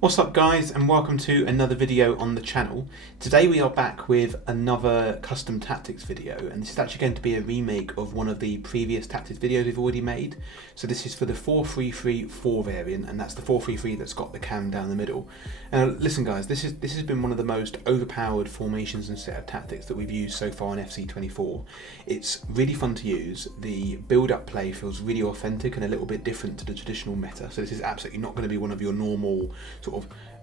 What's up guys, and welcome to another video on the channel. Today we are back with another custom tactics video, and this is actually going to be a remake of one of the previous tactics videos we've already made. So this is for the 4-3-3-4 variant, and that's the 4-3-3 that's got the cam down the middle. Now listen guys, this has been one of the most overpowered formations and set of tactics that we've used so far in FC24. It's really fun to use, the build-up play feels really authentic and a little bit different to the traditional meta, so this is absolutely not going to be one of your normal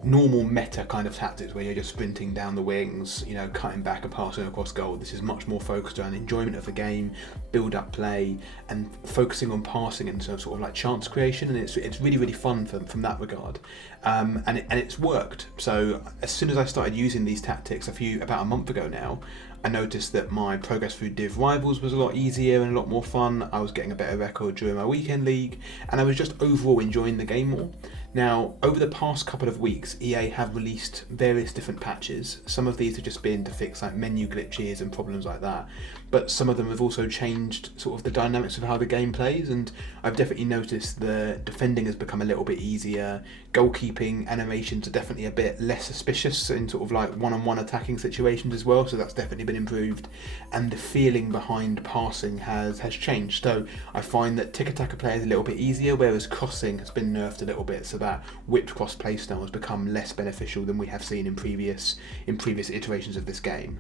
meta kind of tactics where you're just sprinting down the wings, you know, cutting back and passing across goal. This is much more focused around enjoyment of the game, build up play, and focusing on passing and sort of like chance creation, and it's really fun from that regard. And it's worked. So as soon as I started using these tactics about a month ago now, I noticed that my progress through Div Rivals was a lot easier and a lot more fun. I was getting a better record during my weekend league, and I was just overall enjoying the game more. Now, over the past couple of weeks, EA have released various different patches. Some of these have just been to fix like menu glitches and problems like that, but some of them have also changed sort of the dynamics of how the game plays, and I've definitely noticed the defending has become a little bit easier. Goalkeeping animations are definitely a bit less suspicious in sort of like one-on-one attacking situations as well, so that's definitely been improved, and the feeling behind passing has changed. So I find that tiki-taka play is a little bit easier, whereas crossing has been nerfed a little bit, so that whipped cross playstyle has become less beneficial than we have seen in previous iterations of this game.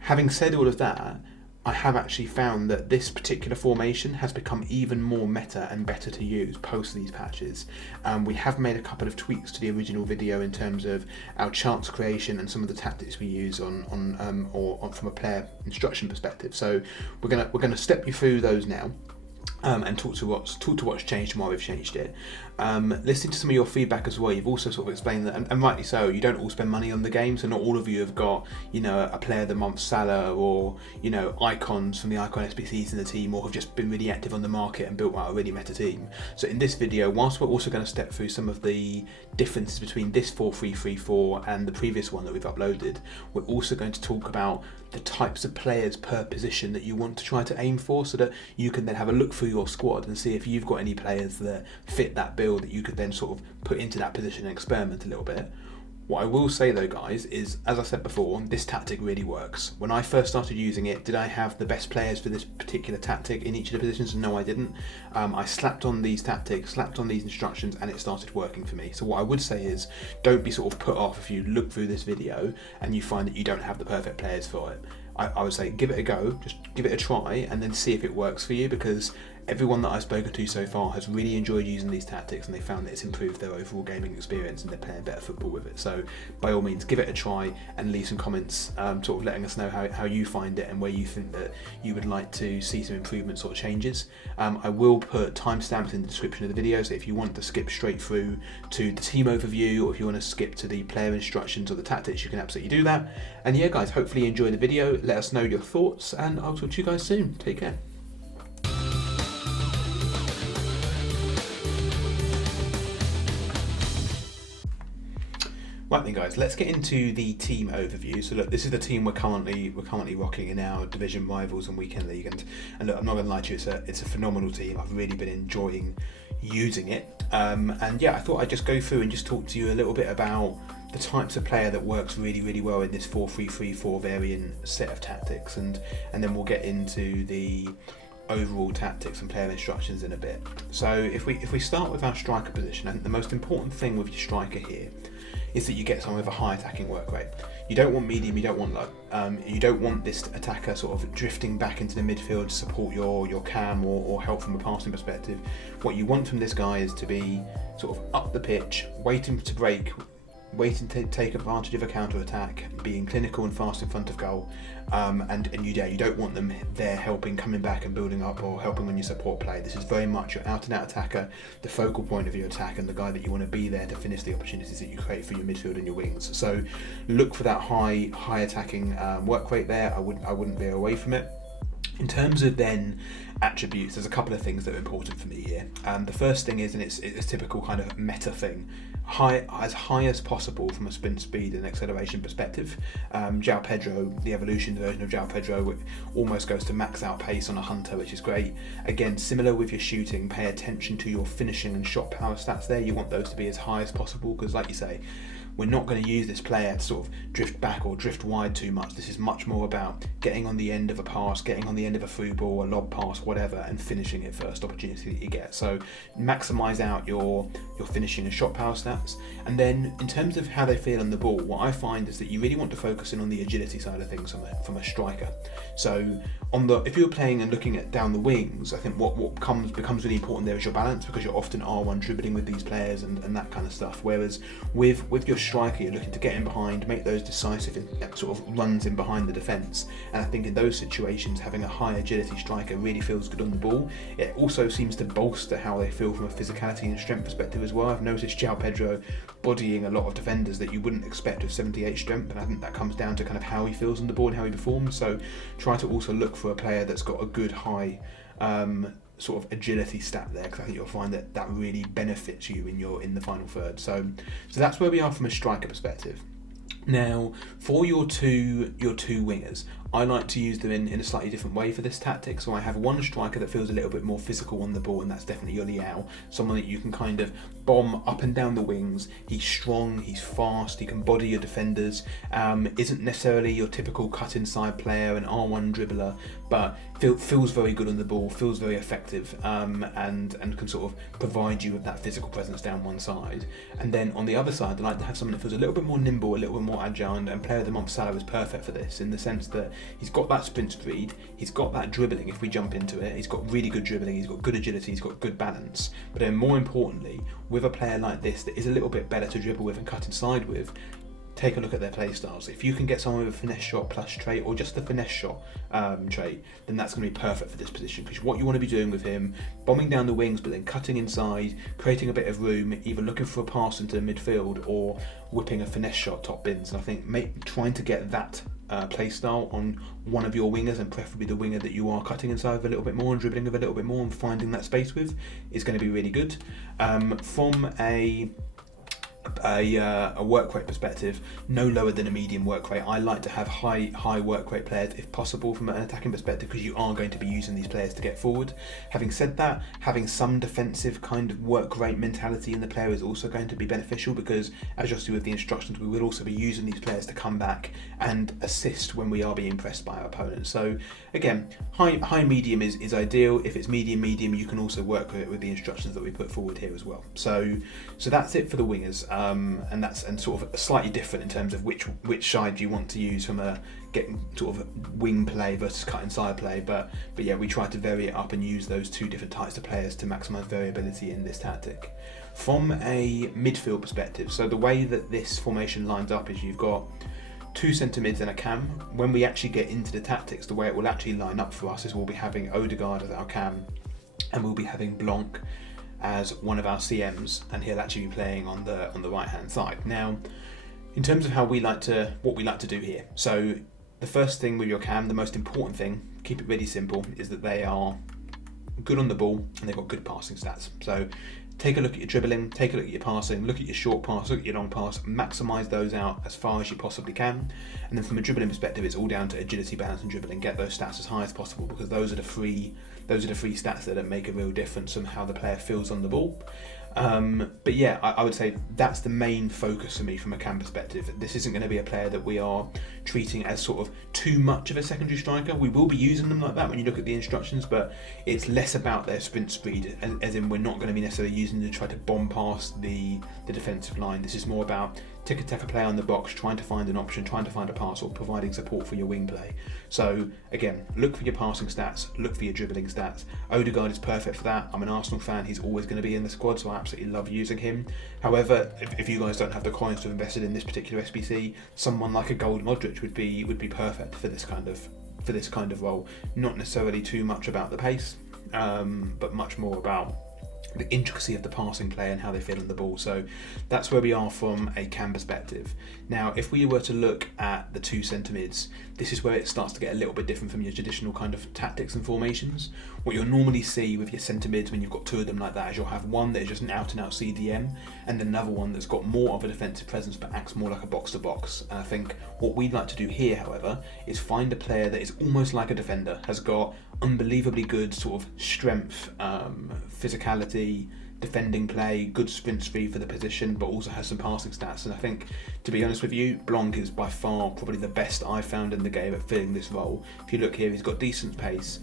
Having said all of that, I have actually found that this particular formation has become even more meta and better to use post these patches. We have made a couple of tweaks to the original video in terms of our chance creation and some of the tactics we use on from a player instruction perspective. So we're gonna step you through those now. And talk to what's changed and why we've changed it. Listening to some of your feedback as well, you've also sort of explained that, and rightly so, you don't all spend money on the game, so not all of you have got, you know, a player of the month Salah, or, you know, icons from the icon SBCs in the team, or have just been really active on the market and built out a really meta team. So in this video, whilst we're also going to step through some of the differences between this 4-3-3-4 and the previous one that we've uploaded, we're also going to talk about the types of players per position that you want to try to aim for, so that you can then have a look through your squad and see if you've got any players that fit that build that you could then sort of put into that position and experiment a little bit. What I will say though guys is, as I said before, this tactic really works. When I first started using it, did I have the best players for this particular tactic in each of the positions? No, I didn't. I slapped on these tactics, slapped on these instructions, and it started working for me. So what I would say is, don't be sort of put off if you look through this video and you find that you don't have the perfect players for it. I would say give it a go, just give it a try, and then see if it works for you, because everyone that I've spoken to so far has really enjoyed using these tactics, and they found that it's improved their overall gaming experience and they're playing better football with it. So by all means, give it a try and leave some comments sort of letting us know how you find it and where you think that you would like to see some improvements or changes. I will put timestamps in the description of the video, so if you want to skip straight through to the team overview, or if you want to skip to the player instructions or the tactics, you can absolutely do that. And yeah guys, hopefully you enjoy the video, let us know your thoughts, and I'll talk to you guys soon. Take care. Right then guys, let's get into the team overview. So look, this is the team we're currently rocking in our division rivals and weekend league, and look, I'm not gonna lie to you, it's a phenomenal team. I've really been enjoying using it. And yeah, I thought I'd just go through and just talk to you a little bit about the types of player that works really well in this 4-3-3-4 variant set of tactics, and then we'll get into the overall tactics and player instructions in a bit. So if we start with our striker position, and the most important thing with your striker here is that you get someone with a high attacking work rate. You don't want medium, you don't want low. You don't want this attacker sort of drifting back into the midfield to support your cam or help from a passing perspective. What you want from this guy is to be sort of up the pitch, waiting to break, waiting to take advantage of a counter attack, being clinical and fast in front of goal, and you don't want them there helping, coming back and building up, or helping when you support play. This is very much your out and out attacker, the focal point of your attack, and the guy that you want to be there to finish the opportunities that you create for your midfield and your wings. So look for that high attacking work rate there. I wouldn't veer away from it. In terms of then attributes, there's a couple of things that are important for me here. The first thing is, and it's a typical kind of meta thing, as high as possible from a sprint speed and acceleration perspective. João Pedro, the evolution version of João Pedro, almost goes to max out pace on a hunter, which is great. Again, similar with your shooting, pay attention to your finishing and shot power stats there. You want those to be as high as possible, because like you say, we're not going to use this player to sort of drift back or drift wide too much. This is much more about getting on the end of a pass, getting on the end of a through ball, a lob pass, whatever, and finishing it first opportunity that you get. So maximise out your finishing and shot power stats. And then in terms of how they feel on the ball, what I find is that you really want to focus in on the agility side of things from a striker. So if you're playing and looking at down the wings, I think what becomes really important there is your balance, because you're often R1 dribbling with these players and that kind of stuff. Whereas with your striker, you're looking to get in behind, make those decisive sort of runs in behind the defence. And I think in those situations, having a high agility striker really feels good on the ball. It also seems to bolster how they feel from a physicality and strength perspective as well. I've noticed João Pedro bodying a lot of defenders that you wouldn't expect with 78 strength, and I think that comes down to kind of how he feels on the ball and how he performs. So try to also look for a player that's got a good high sort of agility stat there, because I think you'll find that really benefits you in the final third. So that's where we are from a striker perspective. Now, for your two wingers, I like to use them in a slightly different way for this tactic. So I have one striker that feels a little bit more physical on the ball, and that's definitely your Leao, someone that you can kind of bomb up and down the wings. He's strong, he's fast, he can body your defenders, isn't necessarily your typical cut inside player, an R1 dribbler, but feels very good on the ball, feels very effective, and can sort of provide you with that physical presence down one side. And then on the other side, I like to have someone that feels a little bit more nimble, a little bit more agile, and Player of the Month Salah is perfect for this, in the sense that he's got that sprint speed, he's got that dribbling if we jump into it, he's got really good dribbling, he's got good agility, he's got good balance. But then more importantly, with a player like this that is a little bit better to dribble with and cut inside with, take a look at their play styles. If you can get someone with a finesse shot plus trait, or just the finesse shot trait, then that's going to be perfect for this position, because what you want to be doing with him, bombing down the wings but then cutting inside, creating a bit of room, either looking for a pass into midfield or whipping a finesse shot top bins. And I think trying to get that play style on one of your wingers, and preferably the winger that you are cutting inside with a little bit more and dribbling with a little bit more and finding that space with, is going to be really good. From a work rate perspective, no lower than a medium work rate. I like to have high work rate players if possible from an attacking perspective, because you are going to be using these players to get forward. Having said that, having some defensive kind of work rate mentality in the player is also going to be beneficial, because as you'll see with the instructions, we will also be using these players to come back and assist when we are being pressed by our opponents. So again, high medium is ideal. If it's medium, you can also work with it with the instructions that we put forward here as well. So that's it for the wingers. And sort of slightly different in terms of which side you want to use from a getting sort of wing play versus cut inside play, but yeah, we try to vary it up and use those two different types of players to maximise variability in this tactic. From a midfield perspective, so the way that this formation lines up is you've got two centre mids and a cam. When we actually get into the tactics, the way it will actually line up for us is we'll be having Odegaard as our cam, and we'll be having Blanc as one of our CMs, and he'll actually be playing on the right hand side. Now, in terms of what we like to do here, so the first thing with your cam, the most important thing, keep it really simple, is that they are good on the ball and they've got good passing stats. So take a look at your dribbling, take a look at your passing, look at your short pass, look at your long pass, maximise those out as far as you possibly can. And then from a dribbling perspective, it's all down to agility, balance and dribbling. Get those stats as high as possible, because those are the three stats that make a real difference on how the player feels on the ball. But yeah, I would say that's the main focus for me from a cam perspective. This isn't going to be a player that we are treating as sort of too much of a secondary striker. We will be using them like that when you look at the instructions, but it's less about their sprint speed, as in we're not going to be necessarily using them to try to bomb past the defensive line. This is more about tick-a-tack a play on the box, trying to find an option, trying to find a pass, or providing support for your wing play. So again, look for your passing stats, look for your dribbling stats. Odegaard is perfect for that. I'm an Arsenal fan, he's always going to be in the squad, so I absolutely love using him. However, if you guys don't have the coins to have invested in this particular SBC, someone like a Gold Modric would be perfect for this kind of role. Not necessarily too much about the pace, but much more about the intricacy of the passing play and how they feel on the ball. So that's where we are from a CAM perspective. Now, if we were to look at the two centre mids, this is where it starts to get a little bit different from your traditional kind of tactics and formations. What you'll normally see with your centre mids when you've got two of them like that is you'll have one that is just an out and out CDM and another one that's got more of a defensive presence but acts more like a box to box. And I think what we'd like to do here, however, is find a player that is almost like a defender, has got unbelievably good sort of strength, physicality, defending play, good sprint speed for the position, but also has some passing stats. And I think, to be honest with you, Blanc is by far probably the best I've found in the game at filling this role. If you look here, he's got decent pace,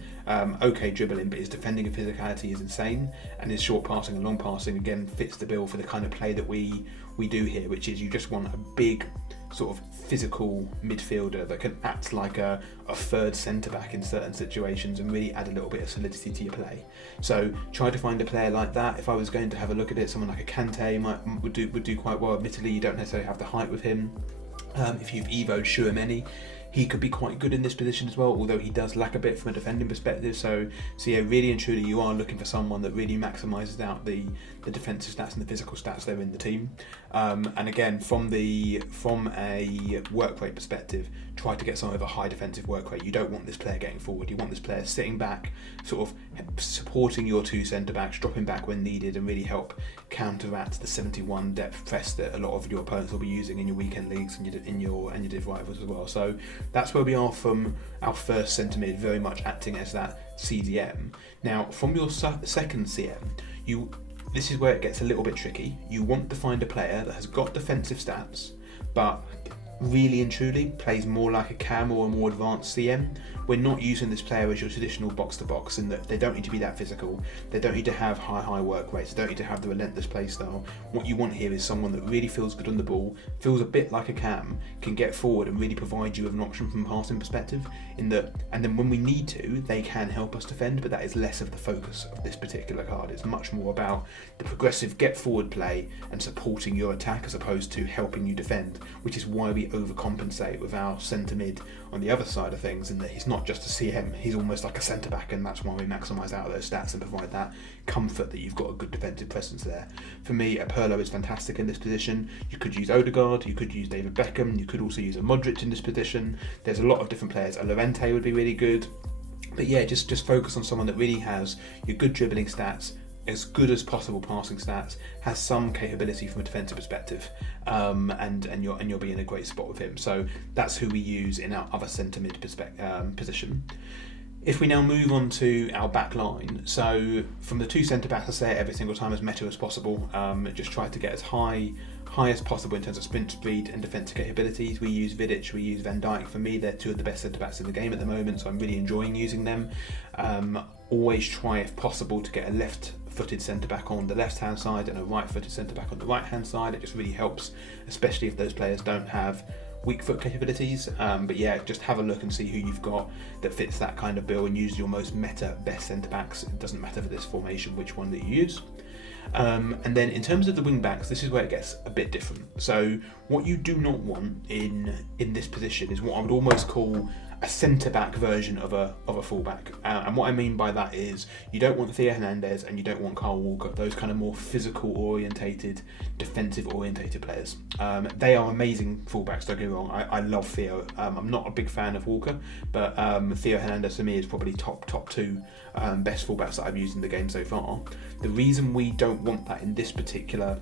okay dribbling, but his defending and physicality is insane, and his short passing and long passing again fits the bill for the kind of play that we do here, which is you just want a big sort of physical midfielder that can act like a third centre back in certain situations and really add a little bit of solidity to your play. So try to find a player like that. If I was going to have a look at it, someone like a Kante would do quite well. Admittedly, you don't necessarily have the height with him. If you've evoed Chouameni, he could be quite good in this position as well, although he does lack a bit from a defending perspective. So yeah, really and truly, you are looking for someone that really maximises out the defensive stats and the physical stats there in the team. And again, from a work rate perspective, try to get some of a high defensive work rate. You don't want this player getting forward. You want this player sitting back, sort of supporting your two centre backs, dropping back when needed, and really help counteract the 71 depth press that a lot of your opponents will be using in your weekend leagues and your div rivals as well. So that's where we are from our first centre mid, very much acting as that CDM. Now, from your second CM, this is where it gets a little bit tricky. You want to find a player that has got defensive stats, but really and truly plays more like a CAM or a more advanced CM. We're not using this player as your traditional box to box in that they don't need to be that physical, they don't need to have high work rates, they don't need to have the relentless play style. What you want here is someone that really feels good on the ball, feels a bit like a CAM, can get forward and really provide you with an option from a passing perspective, and then when we need to, they can help us defend, but that is less of the focus of this particular card. It's much more about the progressive get forward play and supporting your attack as opposed to helping you defend, which is why we overcompensate with our centre mid on the other side of things, in that he's not just a CM, he's almost like a centre back, and that's why we maximise out of those stats and provide that comfort that you've got a good defensive presence there. For me, a Pirlo is fantastic in this position. You could use Odegaard, you could use David Beckham, you could also use a Modric in this position. There's a lot of different players. A Llorente would be really good. But yeah, just focus on someone that really has your good dribbling stats, as good as possible passing stats, has some capability from a defensive perspective, and you'll be in a great spot with him. So that's who we use in our other centre mid position. If we now move on to our back line, so from the two centre backs, I say it every single time, as meta as possible. Just try to get as high as possible in terms of sprint speed and defensive capabilities. We use Vidic, we use Van Dijk. For me, they're two of the best centre backs in the game at the moment, so I'm really enjoying using them. Always try, if possible, to get a left-footed centre-back on the left-hand side and a right-footed centre-back on the right-hand side. It just really helps, especially if those players don't have weak foot capabilities. But yeah, just have a look and see who you've got that fits that kind of bill and use your most meta best centre-backs. It doesn't matter for this formation which one that you use. And then in terms of the wing backs, this is where it gets a bit different. So what you do not want in this position is what I would almost call a centre-back version of a full-back. And what I mean by that is you don't want Theo Hernandez and you don't want Kyle Walker, those kind of more physical-orientated, defensive-orientated players. They are amazing full-backs, don't get me wrong. I love Theo. I'm not a big fan of Walker, but Theo Hernandez for me is probably top two best full-backs that I've used in the game so far. The reason we don't want that in this particular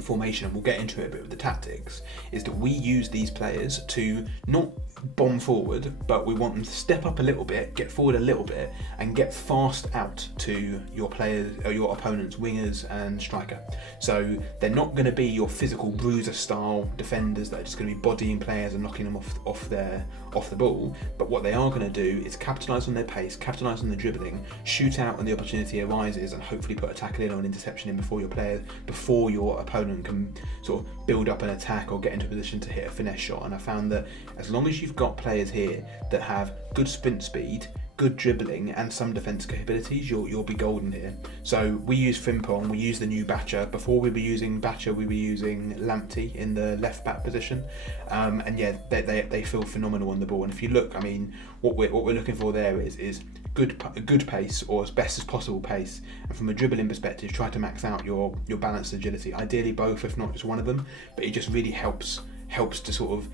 formation, and we'll get into it a bit with the tactics, is that we use these players to not bomb forward, but we want them to step up a little bit, get forward a little bit, and get fast out to your players, or your opponent's wingers and striker. So they're not going to be your physical bruiser style defenders that are just going to be bodying players and knocking them off the ball, but what they are going to do is capitalise on their pace, capitalise on the dribbling, shoot out when the opportunity arises, and hopefully put a tackle in or an interception in before your opponent can sort of build up an attack or get into a position to hit a finesse shot. And I found that as long as you've got players here that have good sprint speed, good dribbling and some defence capabilities, you'll be golden here. So we use Frimpong, we use the new Batcher. Before we were using Batcher, we were using Lamptey in the left back position, and yeah, they feel phenomenal on the ball. And if you look, I mean, what we're looking for there is good pace, or as best as possible pace, and from a dribbling perspective try to max out your balanced agility, ideally both if not just one of them, but it just really helps to sort of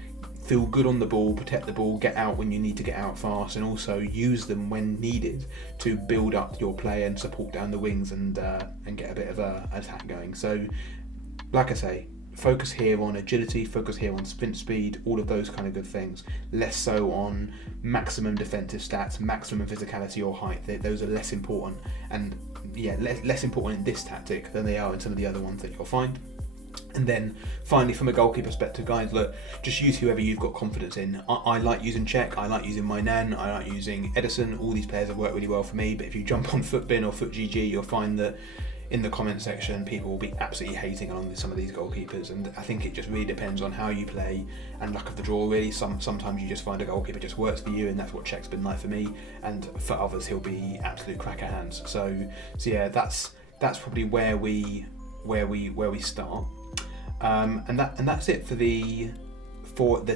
feel good on the ball, protect the ball, get out when you need to get out fast, and also use them when needed to build up your play and support down the wings and get a bit of an attack going. So like I say, focus here on agility, focus here on sprint speed, all of those kind of good things, less so on maximum defensive stats, maximum physicality or height. Those are less important, and yeah, less important in this tactic than they are in some of the other ones that you'll find. And then finally, from a goalkeeper perspective, guys, look, just use whoever you've got confidence in. I like using Czech, I like using Mainan, I like using Edison. All these players have worked really well for me, but if you jump on Footbin or FootGG, you'll find that in the comment section people will be absolutely hating on some of these goalkeepers, and I think it just really depends on how you play and luck of the draw really. Sometimes you just find a goalkeeper just works for you, and that's what Czech's been like for me, and for others he'll be absolute cracker hands. So yeah, that's probably where we start. And that's it for the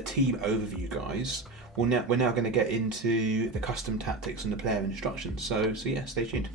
team overview, guys. We're now going to get into the custom tactics and the player instructions. So yeah, stay tuned.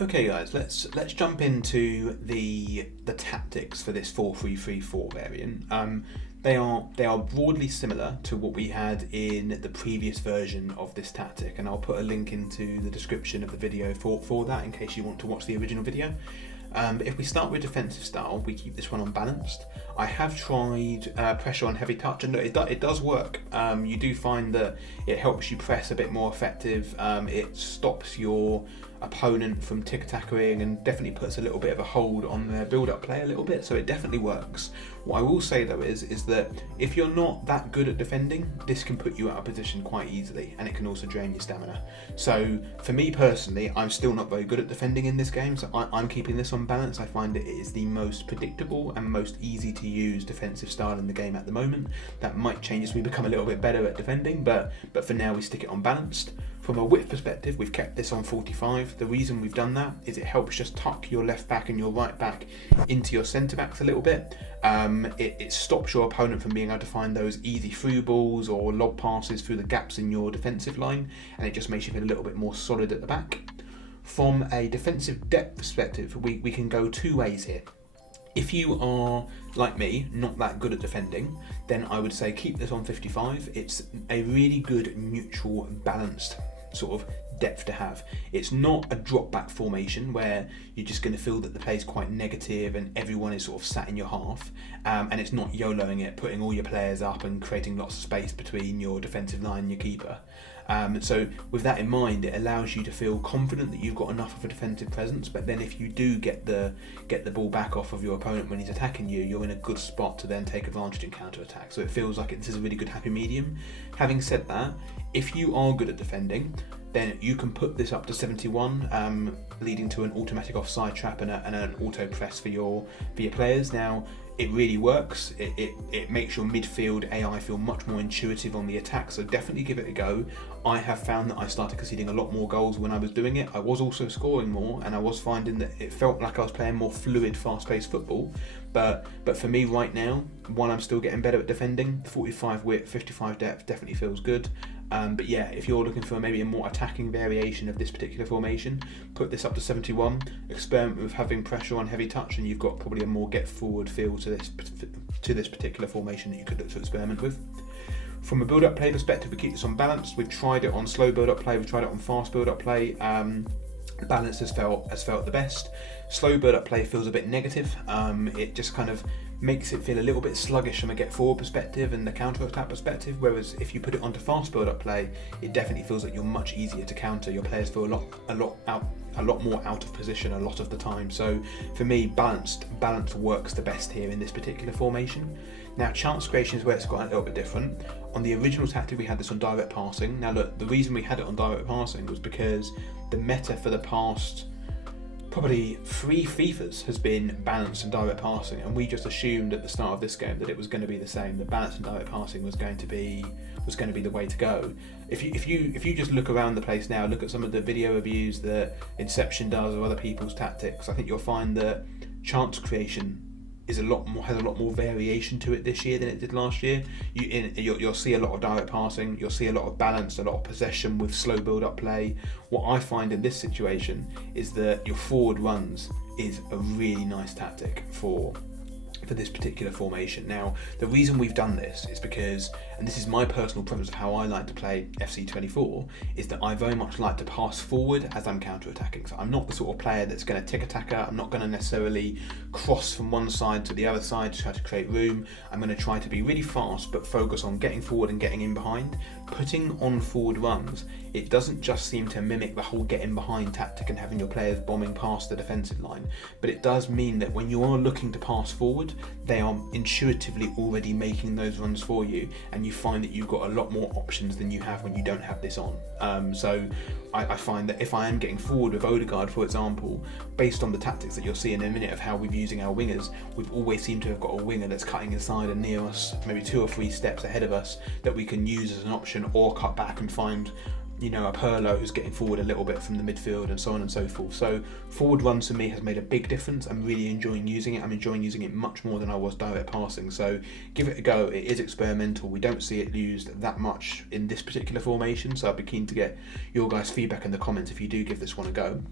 Okay, guys, let's jump into the tactics for this 4-3-3-4 variant. They are broadly similar to what we had in the previous version of this tactic, and I'll put a link into the description of the video for that in case you want to watch the original video. But if we start with defensive style, we keep this one on balanced. I have tried pressure on heavy touch, and it does work. You do find that it helps you press a bit more effective. It stops your opponent from tick-tackling and definitely puts a little bit of a hold on their build-up play a little bit, so it definitely works. What I will say though is that if you're not that good at defending, this can put you out of position quite easily, and it can also drain your stamina. So for me personally, I'm still not very good at defending in this game, so I'm keeping this on balance. I find it is the most predictable and most easy to use defensive style in the game at the moment. That might change as we become a little bit better at defending, but for now we stick it on balanced. From a width perspective, we've kept this on 45. The reason we've done that is it helps just tuck your left back and your right back into your centre backs a little bit. It stops your opponent from being able to find those easy through balls or lob passes through the gaps in your defensive line, and it just makes you feel a little bit more solid at the back. From a defensive depth perspective, we can go two ways here. If you are, like me, not that good at defending, then I would say keep this on 55. It's a really good, neutral, balanced sort of depth to have. It's not a drop back formation where you're just going to feel that the play is quite negative and everyone is sort of sat in your half, and it's not YOLOing it, putting all your players up and creating lots of space between your defensive line and your keeper. So with that in mind, it allows you to feel confident that you've got enough of a defensive presence, but then if you do get the ball back off of your opponent when he's attacking you, you're in a good spot to then take advantage and counter attack. So it feels like this is a really good happy medium. Having said that, if you are good at defending, then you can put this up to 71, leading to an automatic offside trap and an auto press for your players. Now, it really works. It makes your midfield AI feel much more intuitive on the attack, so definitely give it a go. I have found that I started conceding a lot more goals when I was doing it. I was also scoring more, and I was finding that it felt like I was playing more fluid, fast-paced football. But for me right now, while I'm still getting better at defending, 45 width, 55 depth definitely feels good. But yeah, if you're looking for maybe a more attacking variation of this particular formation, put this up to 71, experiment with having pressure on heavy touch, and you've got probably a more get forward feel to this particular formation that you could look to experiment with. From a build-up play perspective, we keep this on balance. We've tried it on slow build-up play, we've tried it on fast build-up play. Balance has felt the best. Slow build-up play feels a bit negative. It just kind of makes it feel a little bit sluggish from a get forward perspective and the counter attack perspective, whereas if you put it onto fast build up play, it definitely feels like you're much easier to counter. Your players feel a lot more out of position a lot of the time. So for me, balance works the best here in this particular formation. Now, chance creation is where it's got a little bit different. On the original tactic, we had this on direct passing. Now look, the reason we had it on direct passing was because the meta for the past probably 3 FIFAs has been balanced and direct passing, and we just assumed at the start of this game that it was going to be the same. That balance and direct passing was going to be the way to go. If you just look around the place now, look at some of the video reviews that Inception does or other people's tactics, I think you'll find that chance creation has a lot more variation to it this year than it did last year. You'll see a lot of direct passing, you'll see a lot of balance, a lot of possession with slow build-up play. What I find in this situation is that your forward runs is a really nice tactic for this particular formation. Now, the reason we've done this is because, and this is my personal preference of how I like to play FC24, is that I very much like to pass forward as I'm counter-attacking. So I'm not the sort of player that's going to tick-attacker. I'm not going to necessarily cross from one side to the other side to try to create room. I'm going to try to be really fast, but focus on getting forward and getting in behind. Putting on forward runs, it doesn't just seem to mimic the whole get in behind tactic and having your players bombing past the defensive line, but it does mean that when you are looking to pass forward, they are intuitively already making those runs for you, and you find that you've got a lot more options than you have when you don't have this on. So I find that if I am getting forward with Odegaard, for example, based on the tactics that you'll see in a minute of how we're using our wingers, we've always seemed to have got a winger that's cutting inside and near us, maybe 2 or 3 steps ahead of us, that we can use as an option, or cut back and find, you know, a Pirlo who's getting forward a little bit from the midfield, and so on and so forth. So forward runs for me has made a big difference. I'm really enjoying using it. I'm enjoying using it much more than I was direct passing. So give it a go. It is experimental. We don't see it used that much in this particular formation. So I'd be keen to get your guys' feedback in the comments if you do give this one a go.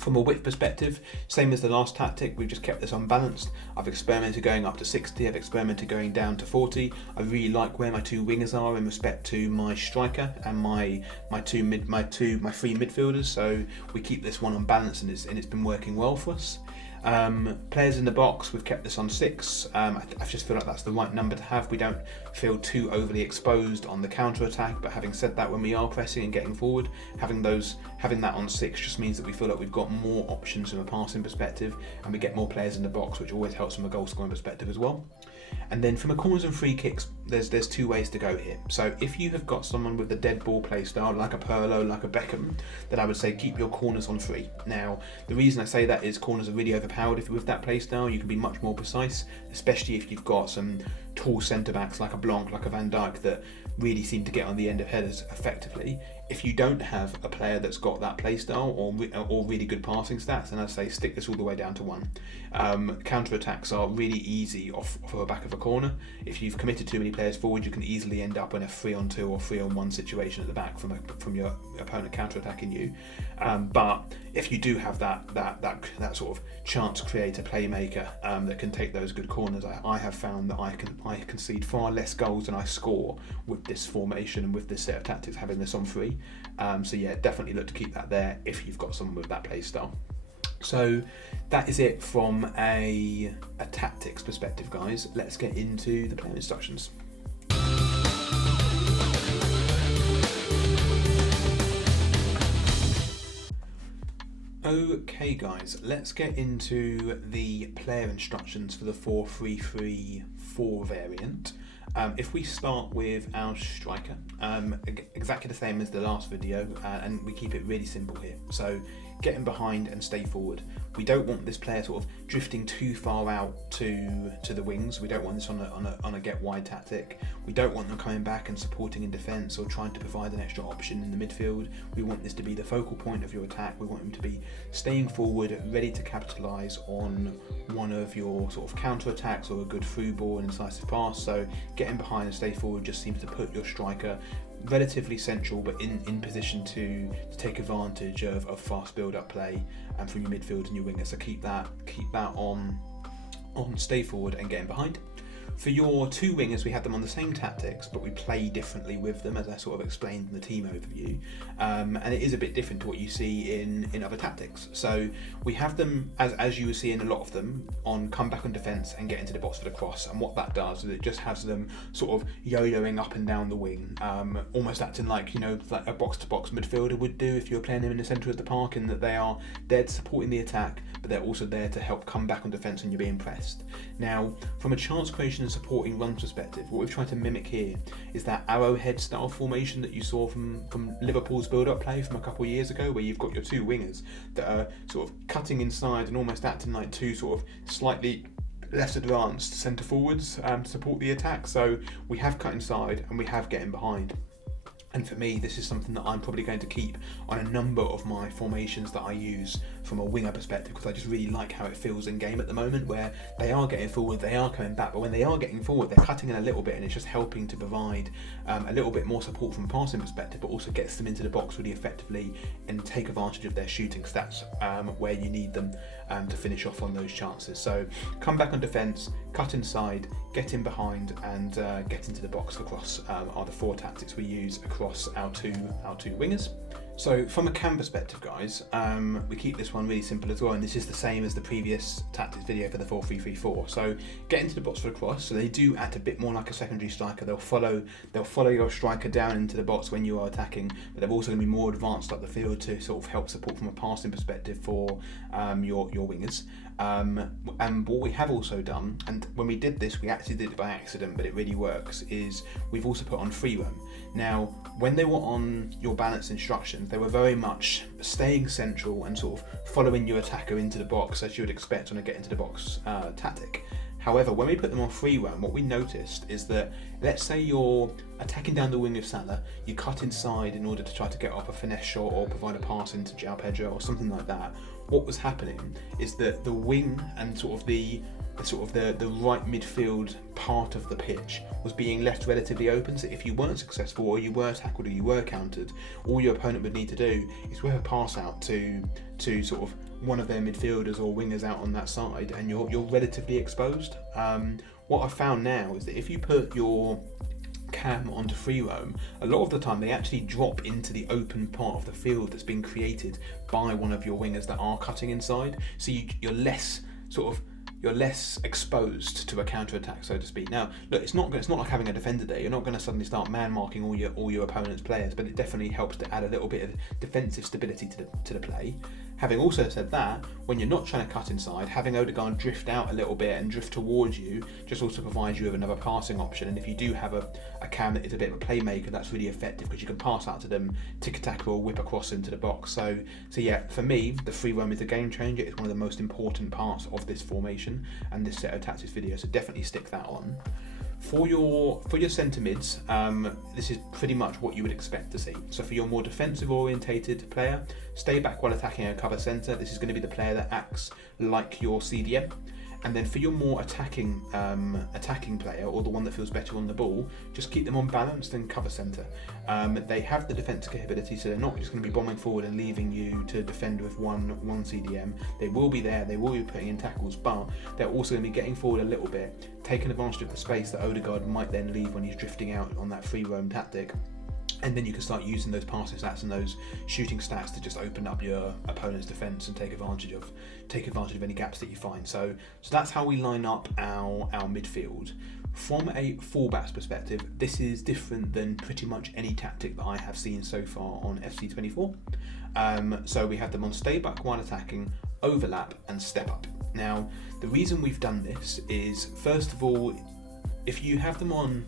From a width perspective, same as the last tactic, we've just kept this unbalanced. I've experimented going up to 60, I've experimented going down to 40. I really like where my 2 wingers are in respect to my striker and my 3 midfielders, so we keep this one unbalanced, and it's been working well for us. Players in the box, we've kept this on 6. I just feel like that's the right number to have. We don't feel too overly exposed on the counter attack, but having said that, when we are pressing and getting forward, having that on 6 just means that we feel like we've got more options from a passing perspective, and we get more players in the box, which always helps from a goal scoring perspective as well. And then from a corners and free kicks, there's 2 ways to go here. So if you have got someone with the dead ball play style, like a Pirlo, like a Beckham, then I would say keep your corners on free. Now, the reason I say that is corners are really overpowered if you're with that play style. You can be much more precise, especially if you've got some tall centre-backs like a Blanc, like a Van Dijk, that really seem to get on the end of headers effectively. If you don't have a player that's got that play style or really good passing stats, then I'd say stick this all the way down to 1. Counter attacks are really easy off of the back of a corner. If you've committed too many players forward, you can easily end up in a 3-on-2 or 3-on-1 situation at the back from your opponent counter attacking you. But if you do have that sort of chance creator playmaker that can take those good corners, I have found that I concede far less goals than I score with this formation and with this set of tactics, having this on free. So yeah, definitely look to keep that there if you've got someone with that play style. So that is it from a tactics perspective, guys. Let's get into the player instructions. Okay guys, let's get into the player instructions for the 4-3-3-4 variant. If we start with our striker, exactly the same as the last video, and we keep it really simple here. So get in behind and stay forward. We don't want this player sort of drifting too far out to the wings. We don't want this on a get wide tactic. We don't want them coming back and supporting in defence or trying to provide an extra option in the midfield. We want this to be the focal point of your attack. We want him to be staying forward, ready to capitalise on one of your sort of counter attacks or a good through ball and incisive pass. So getting behind and stay forward just seems to put your striker relatively central, but in position to take advantage of fast build-up play from your midfield and your wingers. So keep that on stay forward and getting behind. For your 2 wingers, we have them on the same tactics, but we play differently with them, as I sort of explained in the team overview. And it is a bit different to what you see in other tactics. So we have them, as you will see in a lot of them, on come back on defence and get into the box for the cross. And what that does is it just has them sort of yo-yoing up and down the wing, almost acting like, like a box-to-box midfielder would do if you were playing them in the centre of the park, in that they are there supporting the attack, but they're also there to help come back on defence when you're being pressed. Now, from a chance creation and supporting run perspective, what we've tried to mimic here is that arrowhead style formation that you saw from Liverpool's build-up play from a couple of years ago, where you've got your 2 wingers that are sort of cutting inside and almost acting like 2 sort of slightly less advanced centre forwards to support the attack. So we have cut inside and we have getting behind. And for me, this is something that I'm probably going to keep on a number of my formations that I use from a winger perspective, because I just really like how it feels in game at the moment, where they are getting forward, they are coming back, but when they are getting forward, they're cutting in a little bit, and it's just helping to provide a little bit more support from a passing perspective, but also gets them into the box really effectively and take advantage of their shooting stats where you need them to finish off on those chances. So come back on defence, cut inside, get in behind, and get into the box across are the 4 tactics we use across our two wingers. So from a cam perspective, guys, we keep this one really simple as well, and this is the same as the previous tactics video for the 4-3-3-4. So get into the box for the cross. So they do act a bit more like a secondary striker. They'll follow your striker down into the box when you are attacking, but they're also going to be more advanced up the field to sort of help support from a passing perspective for your wingers. And what we have also done, and when we did this, we actually did it by accident, but it really works, is we've also put on free roam. Now, when they were on your balance instructions, they were very much staying central and sort of following your attacker into the box as you would expect on a get into the box tactic. However, when we put them on free roam, what we noticed is that, let's say you're attacking down the wing of Salah, you cut inside in order to try to get up a finesse shot or provide a pass into João Pedro or something like that. What was happening is that the wing and sort of the right midfield part of the pitch was being left relatively open. So if you weren't successful, or you were tackled, or you were countered, all your opponent would need to do is whip a pass out to sort of one of their midfielders or wingers out on that side, and you're relatively exposed. What I found now is that if you put your cam onto free roam, a lot of the time they actually drop into the open part of the field that's been created by one of your wingers that are cutting inside. So you're less exposed to a counter attack, so to speak. Now, look, it's not like having a defender there. You're not going to suddenly start man marking all your opponent's players, but it definitely helps to add a little bit of defensive stability to the play. Having also said that, when you're not trying to cut inside, having Odegaard drift out a little bit and drift towards you just also provides you with another passing option. And if you do have a cam that is a bit of a playmaker, that's really effective because you can pass out to them, tick attack, or whip across into the box. So yeah, for me, the free roam is a game changer. It's one of the most important parts of this formation and this set of tactics video. So definitely stick that on. For your centre mids, this is pretty much what you would expect to see. So for your more defensive orientated player, stay back while attacking a cover centre. This is going to be the player that acts like your CDM. And then for your more attacking player, or the one that feels better on the ball, just keep them on balanced and cover centre. They have the defensive capability, so they're not just going to be bombing forward and leaving you to defend with one CDM. They will be there, they will be putting in tackles, but they're also going to be getting forward a little bit, taking advantage of the space that Odegaard might then leave when he's drifting out on that free roam tactic. And then you can start using those passing stats and those shooting stats to just open up your opponent's defence and take advantage of any gaps that you find. So that's how we line up our midfield. From a fullback's perspective, this is different than pretty much any tactic that I have seen so far on FC24. So we have them on stay back while attacking, overlap, and step up. Now, the reason we've done this is, first of all, if you have them on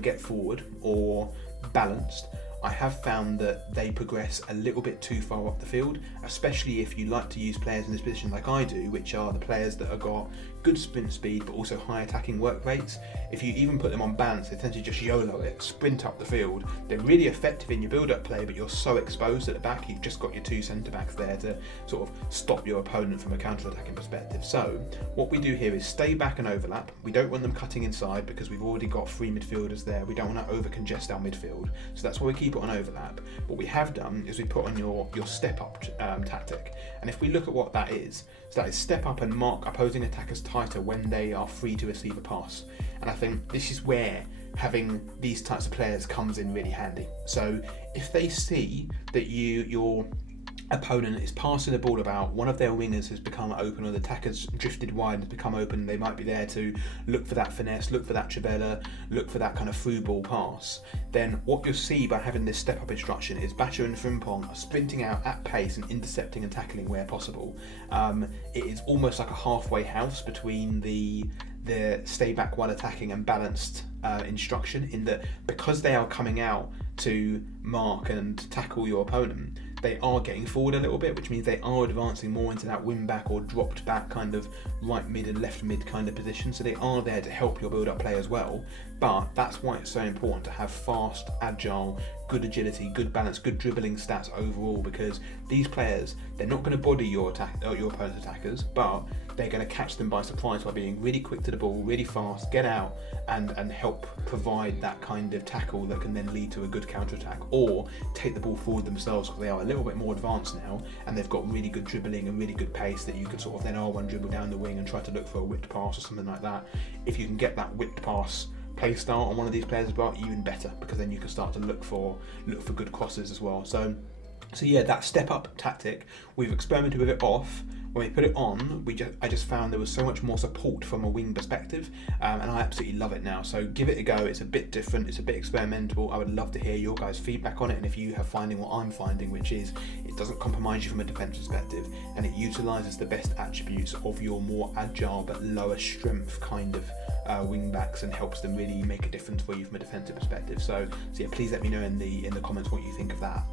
get forward or balanced, I have found that they progress a little bit too far up the field, especially if you like to use players in this position like I do, which are the players that have got good sprint speed but also high attacking work rates. If you even put them on balance, they tend to just YOLO it, sprint up the field. They're really effective in your build-up play, but you're so exposed at the back, you've just got your two centre-backs there to sort of stop your opponent from a counter-attacking perspective. So what we do here is stay back and overlap. We don't want them cutting inside because we've already got three midfielders there. We don't want to over-congest our midfield, so that's why we keep it on overlap. What we have done is we put on your step-up tactic, and if we look at what that is, so that is step up and mark opposing attackers tighter when they are free to receive a pass. And I think this is where having these types of players comes in really handy. So if they see that your opponent is passing the ball about, one of their wingers has become open, or the attacker's drifted wide and has become open, they might be there to look for that finesse, look for that trivela, look for that kind of through ball pass, then what you'll see by having this step up instruction is Bacher and Frimpong are sprinting out at pace and intercepting and tackling where possible. It is almost like a halfway house between the stay back while attacking and balanced instruction, in that because they are coming out to mark and tackle your opponent, they are getting forward a little bit, which means they are advancing more into that wing back or dropped back kind of right mid and left mid kind of position. So they are there to help your build up play as well. But that's why it's so important to have fast, agile, good agility, good balance, good dribbling stats overall, because these players, they're not going to body your opponent's attackers, but they're going to catch them by surprise by being really quick to the ball, really fast, get out and help provide that kind of tackle that can then lead to a good counter-attack, or take the ball forward themselves because they are a little bit more advanced now and they've got really good dribbling and really good pace that you could sort of then R1 dribble down the wing and try to look for a whipped pass or something like that. If you can get that whipped pass play style on one of these players as well, even better, because then you can start to look for good crosses as well. So yeah, that step up tactic, we've experimented with it off. When we put it on, I just found there was so much more support from a wing perspective, and I absolutely love it now. So give it a go. It's a bit different, it's a bit experimental. I would love to hear your guys' feedback on it, and if you have finding what I'm finding, which is it doesn't compromise you from a defense perspective, and it utilises the best attributes of your more agile but lower strength kind of wing backs, and helps them really make a difference for you from a defensive perspective. So yeah, please let me know in the comments what you think of that.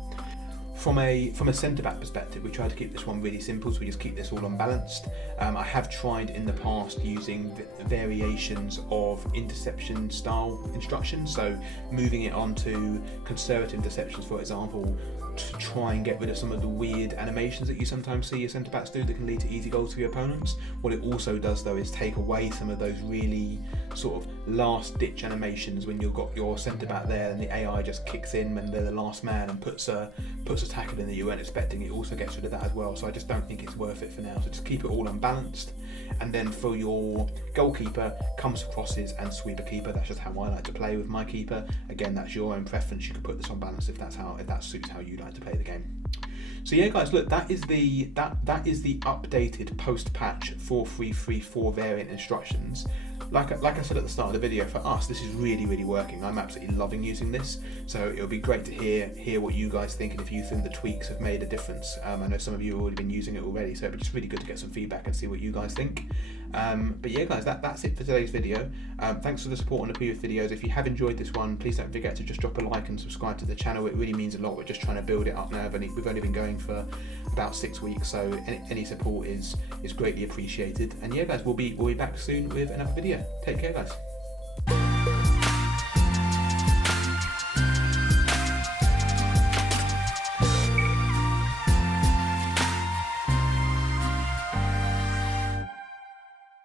From a centre-back perspective, we try to keep this one really simple, so we just keep this all unbalanced. I have tried in the past using variations of interception style instructions, so moving it onto conservative interceptions, for example, to try and get rid of some of the weird animations that you sometimes see your centre-backs do that can lead to easy goals for your opponents. What it also does though is take away some of those really sort of last-ditch animations when you've got your centre-back there and the AI just kicks in when they're the last man and puts a tackle in that you weren't expecting. It also gets rid of that as well, so I just don't think it's worth it for now. So just keep it all unbalanced, and then for your goalkeeper, comes crosses and sweeper keeper. That's just how I like to play with my keeper. Again, that's your own preference. You can put this on balance if that suits how you like to play the game. So yeah, guys, look, that is the updated post-patch 4.3.3.4 variant instructions. Like I said at the start of the video, for us, this is really, really working. I'm absolutely loving using this. So it'll be great to hear what you guys think, and if you think the tweaks have made a difference. I know some of you have already been using it already, so it'd be just really good to get some feedback and see what you guys think. But yeah, guys, that's it for today's video. Thanks for the support on the previous videos. If you have enjoyed this one, please don't forget to just drop a like and subscribe to the channel. It really means a lot. We're just trying to build it up now. We've only been going for about 6 weeks, so any support is greatly appreciated. And yeah, guys, we'll be back soon with another video. Take care, guys.